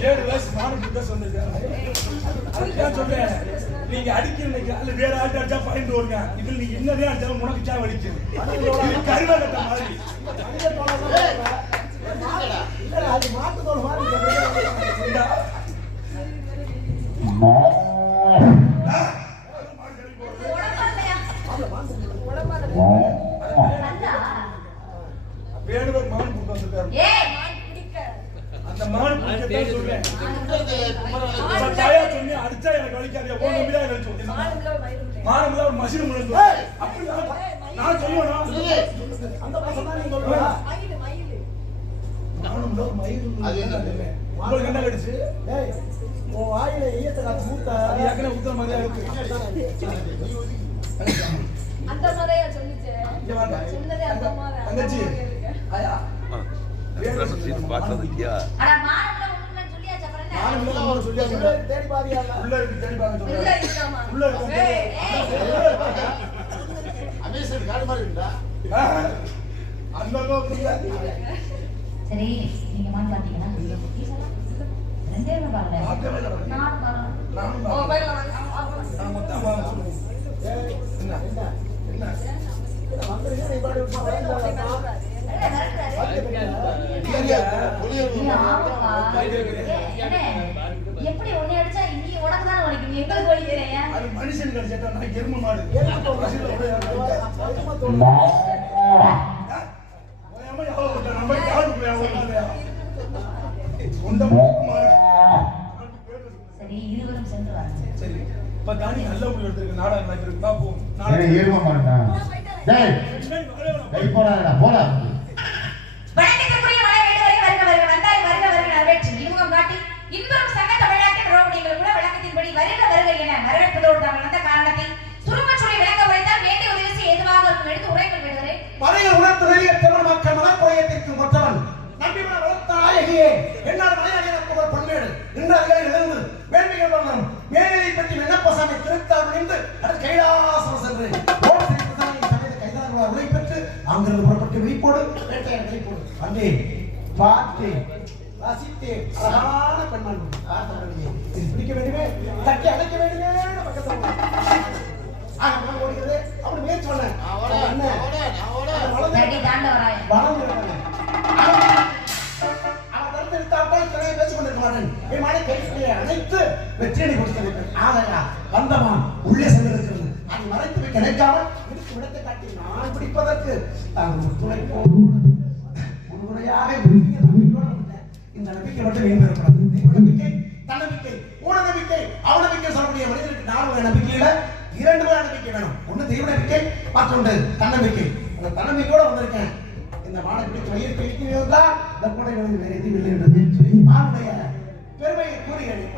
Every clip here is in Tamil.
7 வயசு மானுக்கு தான் சொன்னேன் சொல்றேன். நீங்க அடிக்கிறீங்க அல்ல வேற ஆள்கிட்ட அடிச்சா பயந்து வருங்க. இதுல நீங்க என்னதே அடிச்சாலும் உனக்கு சாவ அடிக்குது. கருவா கட்ட மாதிரி அது மாட்டுதோல் மாதிரி வேணுவர் மான் கூட்டு வந்திருக்காரு. அந்த மான் பிடிக்கத்தான் சொல்றேன். சொன்னி அடிச்சா எனக்கு வலிக்காது. உன் நம்பிதான் எனக்கு சொல்றேன். மானம்ல ஒரு மசிறு முழுந்து அப்படி நான் சொல்லுவேனா? அந்த பசங்க தான் நீங்க சொல்லுவா. மானம்ல ஒரு மயிறு அது என்ன உங்களுக்கு என்ன கடிச்சு? டேய் உன் வாயில ஈயத்தை காத்து மூட்டா அது ஏற்கனவே உத்தர மாதிரியா இருக்கு. அந்த மாதிரியா சொல்லிச்சே. இங்க வாங்க. சொன்னதே அந்த மாதிரி. தங்கச்சி ஆயா சீன் பார்த்ததில்லையா? அட மானம்ல ஒண்ணுன்னு சொல்லியாச்சு அப்புறம் என்ன? மானம்ல ஒரு சொல்லியாச்சு. உள்ள தேடி பாரியா? உள்ள இருக்கு தேடி பாருங்க சொல்றேன். உள்ள இருக்காமா? உள்ள இருக்கு. அமேசன் காடு மாதிரி இருக்குடா. அண்ணனோ புரியா? சரி நீங்க மான் பாத்தீங்களா? ரெண்டே பாருங்க. நான் பாறேன். நான் மொபைல்ல நான் மொத்தம் வாங்க சொல்லுங்க. என்ன என்ன என்ன வந்தீங்க நீ பாடி விட்டு எப்படி ஒண்ணு அடிச்சா இங்க உனக்கு தான் வலிக்கும் எங்களுக்கு வலிக்கிறேன் அது மனுஷனுக்கு அடிச்சா நான் எருமை மாடு நம்ம சரி இருவரும் சென்று வாங்க. சரி இப்ப காணி நல்ல முடிவு எடுத்துருக்கு. நாடகம் நடத்திருக்கு பாப்போம். நாடகம் ஏறுமா மாட்டா டேய் டேய் போடா போடா வணக்கத்துக்குரிய மலை வீடு வரை வருக வந்தாய் வருக வரவேற்று இமுகம் காட்டி இன்பரும் சங்க தமிழ்நாட்டின் ரோபடிகள் கூட விளக்கத்தின்படி வருக என வரவேற்பதோடு தான் வந்த காரணத்தை சுருக்கச்சுரை விளக்க உரைத்தால் வேண்டிய உதவி செய்ய எதுவாக இருக்கும் எடுத்து உரைகள் விடுகிறேன். பழைய உணர்த்துறையில் தமிழ் மக்கள் மனக்குறையத்திற்கு கொற்றவன் நம்பிமன வளர்த்த நாயகியே என்னால் மலையாளியர் பண்பேடு நின்றார்கள் எழுந்து வேள்விகள் வந்தனம் மேலை பற்றி விண்ணப்பசாமி திருத்தால் முடிந்து அது கைலாசம் சென்று ஓர் சிறித்தனை சமைத்த கைதார்களால் உரை பெற்று அங்கிருந்து புறப்பட்டு விழிப்போடு வேட்டையாட விழிப்போடு அங்கே பார்த்து ரசித்து அழகான பெண்மண் பார்த்தவர்களே இது பிடிக்க வேண்டுமே தட்டி அடைக்க வேண்டுமே பக்கத்தில் ஓடுகிறது அப்படி முயற்சி பண்ணேன் அனைத்து வெற்றியை வந்தமான் உள்ளே சென்றிருக்கிறது அதை மறைத்து கிடைக்காமல் இருக்கும் இடத்தை காட்டி நான் பிடிப்பதற்கு தாங்கள் துணை முன்முறையாக இந்த நம்பிக்கை மட்டும் வேண்டியிருக்கிறது. நம்பிக்கை தன்னம்பிக்கை ஊன நம்பிக்கை அவநம்பிக்கை சொல்லக்கூடிய மனிதனுக்கு 4 நம்பிக்கையில 2 நம்பிக்கை வேணும். ஒண்ணு தெய்வ நம்பிக்கை மற்றொன்று தன்னம்பிக்கை. அந்த தன்னம்பிக்கையோட வந்திருக்கேன். இந்த மானை பிடித்து வயிறு பிடிக்கிறதா இந்த கூடை வந்து வேற எதுவும் இல்லை என்று சொல்லி மானுடைய பெருமையை கூறுகிறேன்.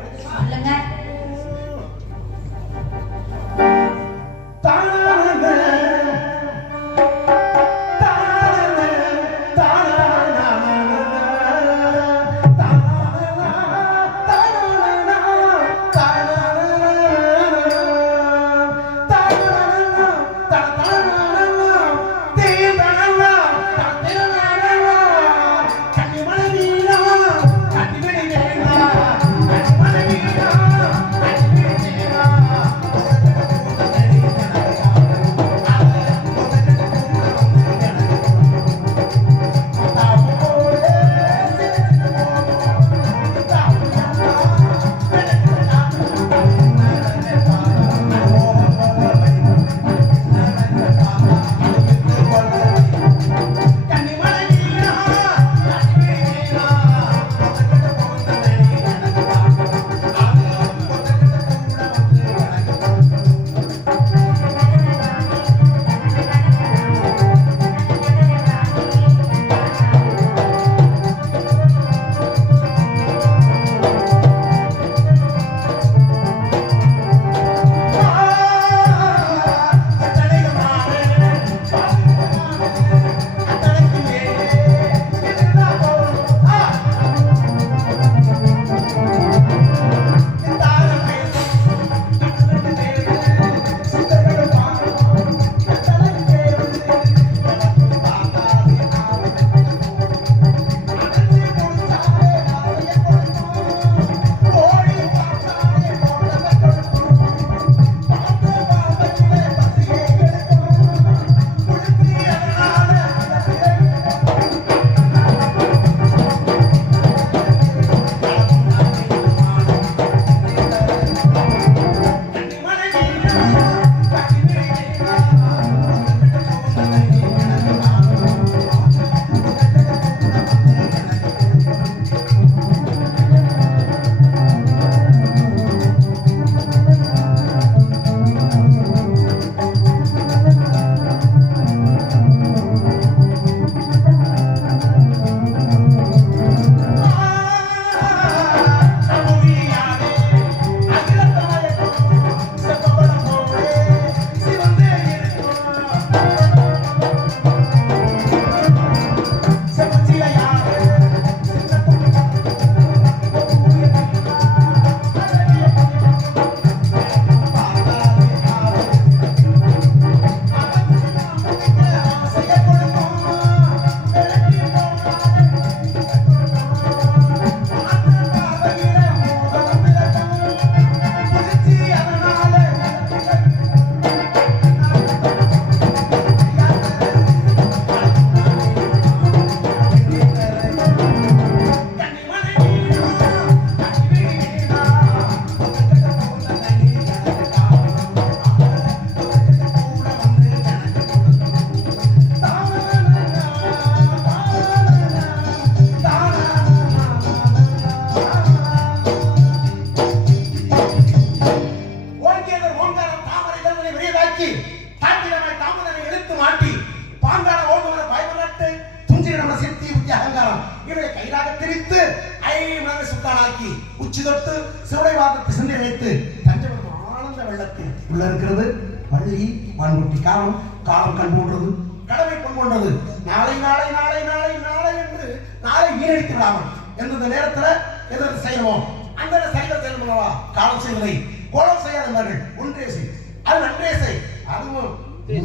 ஆகி உச்சி தொட்டு சிவனைவாதத்தை சிந்தை வைத்து தஞ்சவரம் ஆனந்த வெள்ளத்தில் உள்ள இருக்கிறது வள்ளி வான்குட்டி காலம் காலம் கண் போன்றது கடமை கொண்டு கொண்டது நாளை நாளை நாளை நாளை நாளை என்று நாளை வீணடித்து விடாமல் எந்தெந்த நேரத்துல எதிர்த்து செய்யணும் அந்த சரிவர செயல்படுவா காலம் செய்வதை கோலம் செய்யாதவர்கள் ஒன்றே செய் அது நன்றே செய் அதுவும்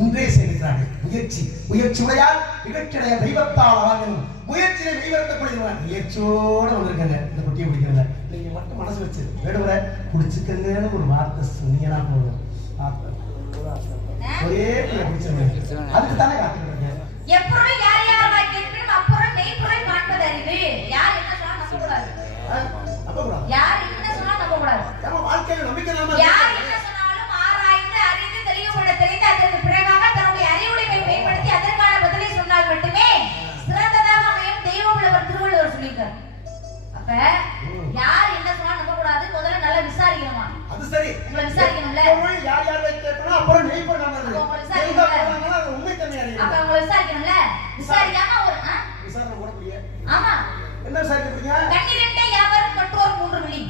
ஒன்றே செய்கிறார்கள் முயற்சி உடையால் நிகழ்ச்சியுடைய தெய்வத்தால் ஆகும் முயற்சியை மெய்வரத்தக்கூடியவன் முயற்சியோடு வந்திருக்காங்க இந்த குட்டியை பிடிக்கிறாங்க நீங்க மட்டும் மனசு வச்சு வேடுவரை குடிச்சுக்கங்கன்னு ஒரு வார்த்தை சொன்னீங்கன்னா போதும் ஒரே பிடிச்சிருங்க அதுக்கு தானே காத்துக்கிறேன் எப்பொருள் யார் யார் வாய் கேட்பினும் அப்பொருள் மெய்ப்பொருள் காண்பது அறிவு யார் என்ன சொன்னா நம்பக்கூடாது யார் என்ன சொன்னா நம்பக்கூடாது நம்ம வாழ்க்கையில நம்பிக்கை நாம யார் என்ன சொன்னாலும் ஆராய்ந்து அறிந்து தெளிவுபட தெரிந்து அதற்கு பிறகாக தன்னுடைய அறிவுடைமை பயன்படுத்தி அதற்கான பதிலை சொன்னால் மட்டுமே சிறந்ததாக அமையும் தெய்வம் உள்ளவர் திருவள்ளுவர் சொல்லியிருக்கார். அப்ப யார் என்ன சொன்னா நம்பக்கூடாது, முதல்ல நல்லா விசாரிக்கணுமா? அது சரி, உங்களை விசாரிக்கணும்ல. யார் யார் கேட்கணும் அப்புறம் நெய் பண்ணாமது உண்மை தன்மை அறியணும். அப்ப உங்களை விசாரிக்கணும்ல. விசாரிக்காம ஒரு விசாரணை போட முடியாது. ஆமா, என்ன விசாரிக்கிறீங்க? கண்ணிரண்டை யாவரும் மற்றொரு மூன்று விழி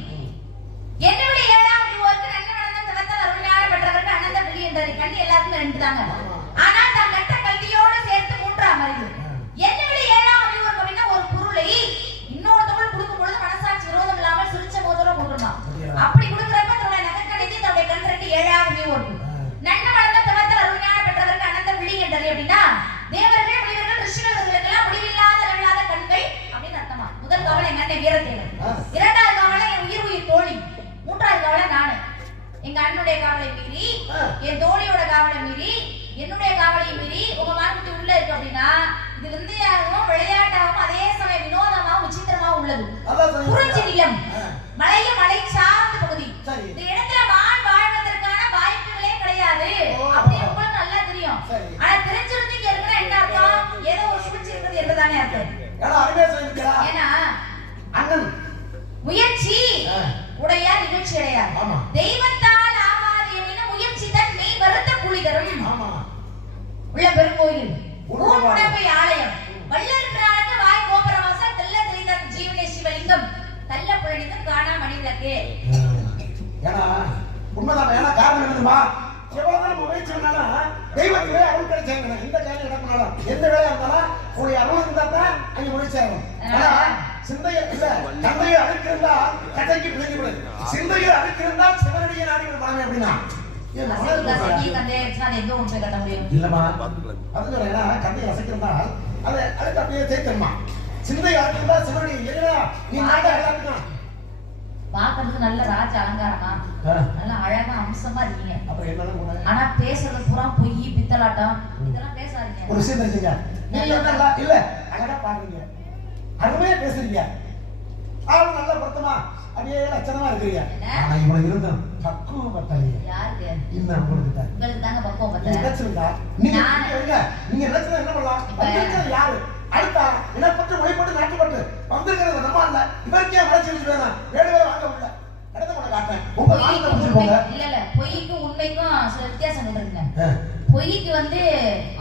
என்னுடைய ஏழாம் ஒருவருக்கு நன்மை நடந்த சிவத்தால் அருமையான பெற்றவருக்கு அனந்த விழி என்றாரு. கண்ணி எல்லாருக்கும் ரெண்டு தாங்க. ஆனால் தான் கற்ற கல்வியோடு சேர்த்து மூன்றாம் அறிவு. என்னுடைய ஏழாம் அறிவு அப்படின்னா ஒரு பொருளை இன்னொருத்தவங்களுக்கு கொடுக்கும் பொழுது மனசாட்சி விரோதம் இல்லாமல் சிரிச்ச மோதிரம் கொடுக்கணும். அப்படி கொடுக்குறப்ப தன்னுடைய நகக்கடைக்கு தன்னுடைய கண் ரெண்டு ஏழாம் அறிவு இருக்கு. நன்மை நடந்த சிவத்தால் அருமையான பெற்றவருக்கு அனந்த விழி என்றாரு. அப்படின்னா தேவர்கள் முனிவர்கள் ரிஷிகளுக்கெல்லாம் முடிவில்லாத அளவில்லாத கண்கள் அப்படின்னு அர்த்தமா. முதல் கவலை எங்க வீரத்தேவன், இரண்டாவது கவலை என் உயிர் தோழி, மூன்றாவது கவலை நானு. எங்க அண்ணனுடைய காவலை மீறி, என் தோழியோட காவலை மீறி, என்னுடைய காவலை மீறி உங்க மார்க்கெட் உள்ள இருக்கு அப்படின்னா இது விந்தையாகவும் விளையாட்டாகவும் அதே சமயம் வினோதமாகவும் விசித்திரமாகவும் உள்ளது. குறிஞ்சி நிலம் மலையும் மலை சார்ந்த பகுதி. இந்த இடத்துல மான் வாழ்வதற்கான வாய்ப்புகளே கிடையாது அப்படின்னு உங்களுக்கு நல்லா தெரியும். ஆனா தெரிஞ்சிருந்தீங்க இருக்கிற என்ன அர்த்தம்? ஏதோ ஒரு சூழ்ச்சி இருக்குது என்றுதானே அர்த்தம். ஏன்னா அண்ணன் முயற்சி உடையார் நிகழ்ச்சி அடையார். தெய்வத்தால் ஆகாது எனினும் முயற்சி தன் மெய் வருத்த கூலி தரும். உள்ள பெருங்கோயில் உடம்பை ஆலயம் வள்ளல் பிரானுக்கு வாய் கோபுரவாசல் தெல்ல தெரிந்த ஜீவனே சிவலிங்கம் தள்ள புலனிக்கும் காணா மணி விளக்கு. ஏன்னா உண்மைதான். ஏன்னா காரணம் என்னதுமா, எவ்வளவு முயற்சி பண்ணாலும் தெய்வத்திலே அருள் கிடைச்சாங்க. எந்த காரியம் நடக்கணும், எந்த வேலையா இருந்தாலும் உங்களுடைய அருள் இருந்தா தான் அங்க முயற்சி ஆகும். ஆனா சிந்தையை இல்ல தந்தையை அழுக்கிருந்தா கதைக்கு பிழைக்கப்படும். சிந்தையை அழுக்கிருந்தால் சிவனடியை நாடி மனமே அப்படின்னா இல்லமா அது ஏன்னா கந்தையை ரசிக்கிறதால் அதை அதுக்கு அப்படியே சேர்க்கணுமா. சிந்தை அழுக்கிருந்தா சிவனடி இல்லையா நீ நாட்டை அழகாக்கணும். பாக்குறதுக்கு நல்ல ராஜ அலங்காரமா நல்ல அழகா அம்சமா இருக்கீங்க. அப்புறம் என்ன ஆனா பேசுறது பூரா பொய் பித்தலாட்டம் இதெல்லாம் பேசாதீங்க. ஒரு விஷயம் தெரிஞ்சுங்க, இல்ல அழகா பாக்குறீங்க, அருமையா பேசுறீங்க, ஆளும் நல்ல பொருத்தமா அப்படியே லட்சணமா இருக்கிறீங்க. ஆனா இவ்வளவு இருந்தும் பக்குவம் பத்தலையே. யாருக்கு? இந்த உங்களுக்கு தான். உங்களுக்கு தாங்க பக்குவம் பத்தல. நினைச்சிருந்தா நீங்க நினைச்சா என்ன பண்ணலாம்? வந்திருக்கிறது யாரு? அடுத்தா இனப்பட்டு மொழிப்பட்டு நாட்டுப்பட்டு வந்திருக்கிறது நம்ம இல்ல. இவருக்கே மறைச்சு வச்சு வேணாம் வேறு வேறு வாங்க முடியல. அடுத்த கூட காட்டுறேன். உங்க நாட்டை பிடிச்சிருக்கோங்க. இல்ல பொய்க்கும் உண்மைக்கும் சில வித்தியாசம் இருக்குங்க. பொய்க்கு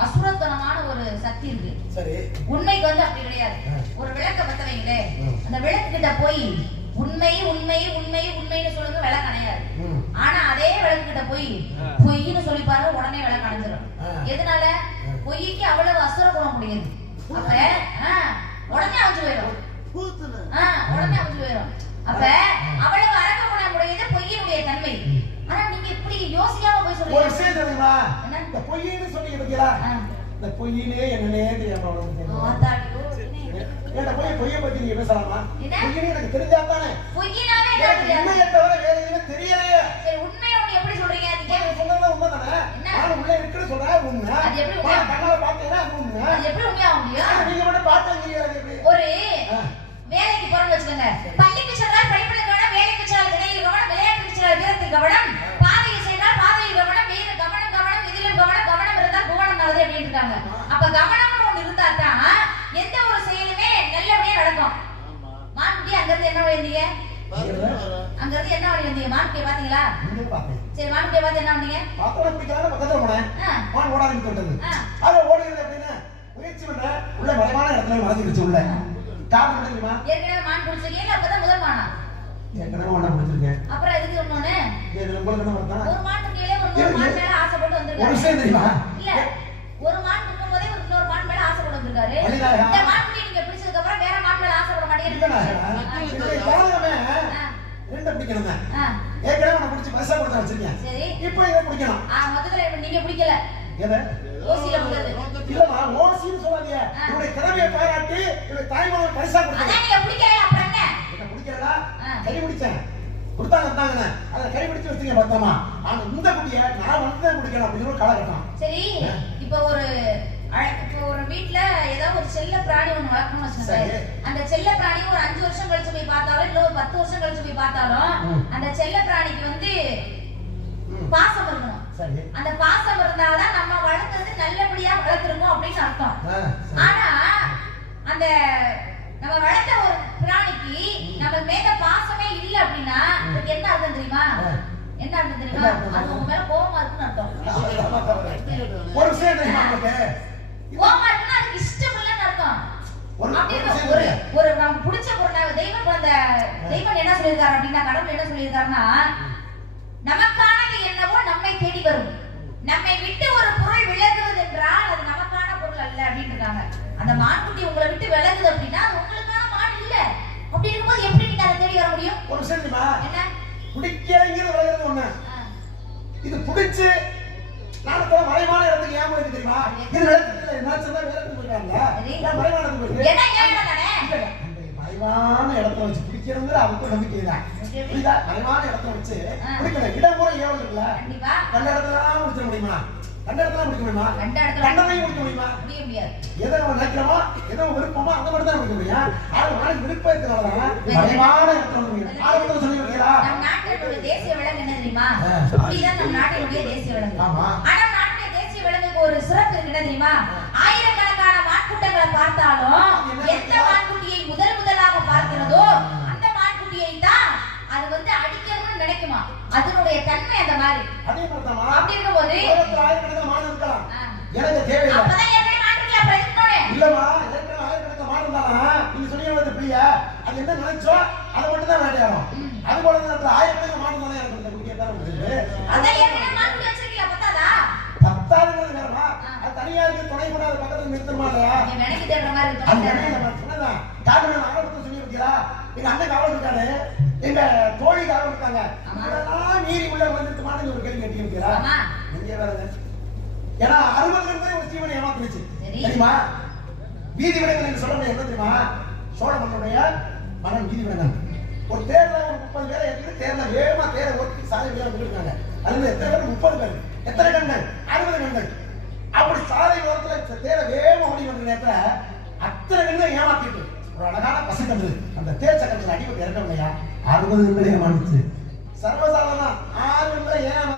அசுரத்தனமான ஒரு சக்தி இருக்கு. சரி. உண்மைக்கு அப்படி கிடையாது. ஒரு விளக்க பத்த வைங்களே, அந்த விளக்கு கிட்ட போய் உண்மை உண்மை உண்மை உண்மைன்னு சொல்லுங்க, விளக்கு அணையாது. ஆனா அதே விளக்கு கிட்ட போய் பொய்ன்னு சொல்லி பாருங்க, உடனே விளக்கு அணைஞ்சிடும். எதனால? பொய்க்கு அவ்வளவு அசுர குணம் முடியாது. அப்ப உடனே அணைஞ்சு போயிடும். உடனே அணைஞ்சு போயிடும். அப்ப அவ்வளவு அரக்க குணம் முடியாது பொய்யினுடைய தன்மை. ஆனா நீங்க இப்படி யோசிக்காம போய் சொல்றீங்க. ஒரு விஷயம் தெரியுமா? இந்த பொய்ன்னு சொன்னீங்க பத்தியா? இந்த பொய்யிலே என்னன்னே தெரியாம ஏடா பொய்யை பத்தி நீங்க பேசலாமா? பொய்யினே எனக்கு தெரிஞ்சா தானே. பொய்யினாவே உண்மையை தவிர வேற எதுவும் தெரியலையே. சரி, உண்மையை எப்படி சொல்றீங்க? அது கேட்க சொன்னது உண்மைதானே. நான் உள்ள இருக்குன்னு சொல்றேன் உண்மை. அது எப்படி உண்மை? கண்ணால பார்த்தீங்கன்னா அது உண்மை. அது எப்படி உண்மையா முடியும்? நீங்க மட்டும் பார்த்தீங்க எப்படி? ஒரு வேலைக்கு போறோம்னு வச்சுக்கோங்க. பள்ளிக்கு சென்றால் படிப்பதற்கான, வேலைக்கு சென்றால் விளையில் கவனம், விளையாட்டுக்கு சென்றால் வீரத்தில் கவனம், பாதையில் சென்றால் பாதையில் கவனம், வீர கவனம் கவனம், இதிலும் கவனம், கவனம் இருந்தால் புவனம் நல்லது அப்படின்னு இருக்காங்க. அப்ப கவனம்னு ஒண்ணு இருந்தா தான் எந்த ஒரு செயலுமே நல்லபடியா நடக்கும். மான்குட்டி அங்க இருந்து என்ன வந்தீங்க? அங்க இருந்து என்ன வந்தீங்க? மான்குட்டியை பாத்தீங்களா? சரி, மான்குட்டியை பார்த்து என்ன வந்தீங்க? பாத்தோட பிடிக்கலாம்னு பக்கத்துல போனேன். மான் ஓட ஆரம்பிச்சுட்டது. அது ஓடுறது அப்படின்னு முயற்சி பண்ற உள்ள மறைவான இடத்துல மறைஞ்சிருச்சு. உள்ள காரணம் தெரியுமா? ஏற்கனவே மான் குடிச்சிருக்கீங்க, அப்பதான் முதல் மானா? உங்களுக்கு என்ன வருதா? ஒரு மான் குட்டியிலே ஒரு மான் மேல ஆசைப்பட்டு ஒரு வந்திருக்காரு. விஷயம் தெரியுமா? இல்ல ஒரு மான் இருக்கும்போதே ஒரு இன்னொரு மான் மேல ஆசைப்பட்டு வந்திருக்காரு. வழிநாயகா. இந்த மான் குட்டி நீங்க பிடிச்சதுக்கு அப்புறம் வேற மான் மேல ஆசைப்பட இல்லைண்ணா, மாட்டேங்கிறீங்க. என்னுடைய ஜாதகமே ரெண்டை பிடிக்கணுங்க. ஏற்கனவே நான் பிடிச்சி பரிசா கொடுத்து வச்சிருக்கேன். சரி. இப்போ இதை பிடிக்கணும். மொத்தத்துல நீங்க பிடிக்கல. எதை? ஓசில வந்தது. இல்லம்மா, ஓசின்னு சொல்லாதீங்க. என்னுடைய திறமையை பாராட்டி என்னுடைய தாய்மாமன் பரிசா கொடுத்தாங்க. அதான் நீங்க பிடிக்கல அப்புறம் என்ன? என்ன பிடிக்கிறதா? கை பிடிச்சேன். கொடுத்தாங்கன்னு அதை கை பிடிச்சு வச்சுங்க பத்திரமா. ஆனா இந்த குட்டியை நான் வந்து தான் பிடிக்கணும் அப்படின்னு ஒரு காலகட்டம். சரி, இப்போ ஒரு வீட்ல ஏதாவது ஒரு செல்ல பிராணி ஒண்ணு வளர்க்கணும்னு வச்சுக்கோங்க. அந்த செல்ல பிராணி ஒரு 5 வருஷம் கழிச்சு போய் பார்த்தாலும் இல்ல ஒரு 10 வருஷம் கழிச்சு போய் பார்த்தாலும் அந்த செல்ல பிராணிக்கு வந்து பாசம் இருக்கணும். சரி. அந்த பாசம் இருந்தாதான் நம்ம வளர்த்தது நல்லபடியா வளர்த்துருக்கோம் அப்படின்னு அர்த்தம். ஆனா அந்த நம்ம வளர்த்த ஒரு பிராணிக்கு நம்ம மேல பாசமே இல்ல அப்படின்னா அதுக்கு என்ன அர்த்தம் தெரியுமா? என்ன அர்த்தம் தெரியுமா? அது உங்க மேல கோவமா இருக்குன்னு அர்த்தம். ஒரு விஷயம் தெரியுமா உங்களுக்கு? கோவமா இருக்குன்னா அதுக்கு இஷ்டம் இல்லைன்னு அர்த்தம். ஒரு நமக்கு பிடிச்ச பொருள் தெய்வம் குழந்தை தெய்வம் என்ன சொல்லியிருக்காரு அப்படின்னா, கடவுள் என்ன சொல்லியிருக்காருன்னா, நமக்கானது என்னவோ நம்மை தேடி வரும், நம்மை விட்டு ஒரு பொருள் விலகுவது என்றால் அது நமக்கான பொருள் அல்ல அப்படின்னு இருக்காங்க. அந்த மான்குட்டி உங்களை விட்டு விலகுது அப்படின்னா அது உங்களுக்கான மான் இல்ல. அப்படி இருக்கும்போது எப்படி நீங்க அதை தேடி வர முடியும்? ஒரு விஷயம் தெரியுமா? என்ன? பிடிக்கலைங்கிறது விலகுறது ஒண்ணு. இது பிடிச்சு நாளத்துல மறைவான இடத்துக்கு ஏன் போயிருக்கு தெரியுமா? இது நிலத்துல நினைச்சதா வேற இடத்துக்கு போயிருக்காங்க. மறைவான இடத்துக்கு போயிருக்கு. என்ன கேட்கணும் தானே? மறைவான இடத்தை வச்சு பிடிக்கிறதுங்கிற அவருக்கு நம்பிக்கை தான். புரியுதா? மறைவான இடத்தை வச்சு பிடிக்கல. இடம் கூட ஏவல் இருக்குல்ல? கண்டிப்பா. கண்ட இடத்துல பிடிச்ச முடியுமா? கண்ட இடத்துல பிடிக்க முடியுமா? கண்டதையும் பிடிக்க முடியுமா? முடியாது. எதை நம்ம நினைக்கிறோமோ எதோ விருப்பமோ அந்த மட்டும் தான் பிடிக்க முடியும். ஆனா மனது விருப்பம் இருக்கிறதால மறைவான இடத்துல முடியும். ஆரம்பத்தில் சொல்லி வைக்கிறா. நம் நாட்டினுடைய தேசிய விலங்கு என்ன தெரியுமா? புலிதான் நம் நாட்டினுடைய தேசிய விலங்கு. ஆனா நாட்டுடைய தேசிய விலங்குக்கு ஒரு சிறப்பு இருக்கு என்ன தெரியுமா? ஆயிரக்கணக்கான மான்குட்டிகளை பார்த்தாலும் எந்த மான்குட்டியை முதலாக பார்க்கிறதோ அந்த மான்குட்டியை தான் அது வந்து அடிக்கணும்னு நினைக்குமா. அதனுடைய தன்மை அந்த மாதிரி. அதே மாதிரிதான். அப்படி இருக்கும்போது ஆயிரக்கணக்கான மான் இருக்கலாம். எனக்கு தேவையில்லை. அப்பதான் எப்படி மான்குட்டியை அப்புறம் எடுக்கணும்? இல்லம்மா, ஏற்கனவே ஆயிரக்கணக்கான மான் இருந்தாலும் நீங்க சொன்னீங்க பிள்ளையா அது என்ன நினைச்சோ அதை மட்டும் தான் வேட்டையாடும். அது போல நேரத்தில் ஆயிரக்கணக்கான மான் இருந்தாலும் எனக்கு இந்த குட்டியை தான் முடியுது. அதான் ஏற்கனவே மான்குட்டி வச்சிருக்கீங்க பத்தாதா? பத்தாவது நேரமா அது தனியா இருக்கு, துணை கூட அது பக்கத்துல நிறுத்தமா இல்லையா? நீங்க நினைக்க தேடுற மாதிரி அது இருக்கு. நினைக்க நான் சொன்னதான். காரணம் ஆரம்பத்தில் சொல்லி வைக்கிறா. எங்க அண்ணன் காவல் இருக்காரு, எங்க தோழி காவல் இருக்காங்க. இதெல்லாம் மீறி உள்ள வந்துட்டு மாட்டேங்க ஒரு கேள்வி கட்டி வைக்கிறா. நீங்க வேற ஏன்னா 60 ஒரு ஜீவனை ஏமாத்துச்சு தெரியுமா? வீதி விலங்குகள் சொல்ல என்ன தெரியுமா? சோழ மன்னனுடைய மகன் வீதி விலங்கன். ஒரு தேர்ல ஒரு 30 பேரை எடுத்து தேர்ல வேகமா தேரை ஓட்டி சாலை வழியா வந்துருக்காங்க. அதுல எத்தனை பேர்? 30 பேர். எத்தனை கண்கள்? 60 கண்கள். அப்படி சாலை ஓரத்துல தேரை வேகமா ஓடி வந்த நேரத்துல அத்தனை கண்கள் ஏமாத்திட்டு ஒரு அழகான பசு கண்டு அந்த தேர் சக்கரத்தில் அடிபட்டு இறக்கவில்லையா? 60 கண்களே ஏமாந்துச்சு.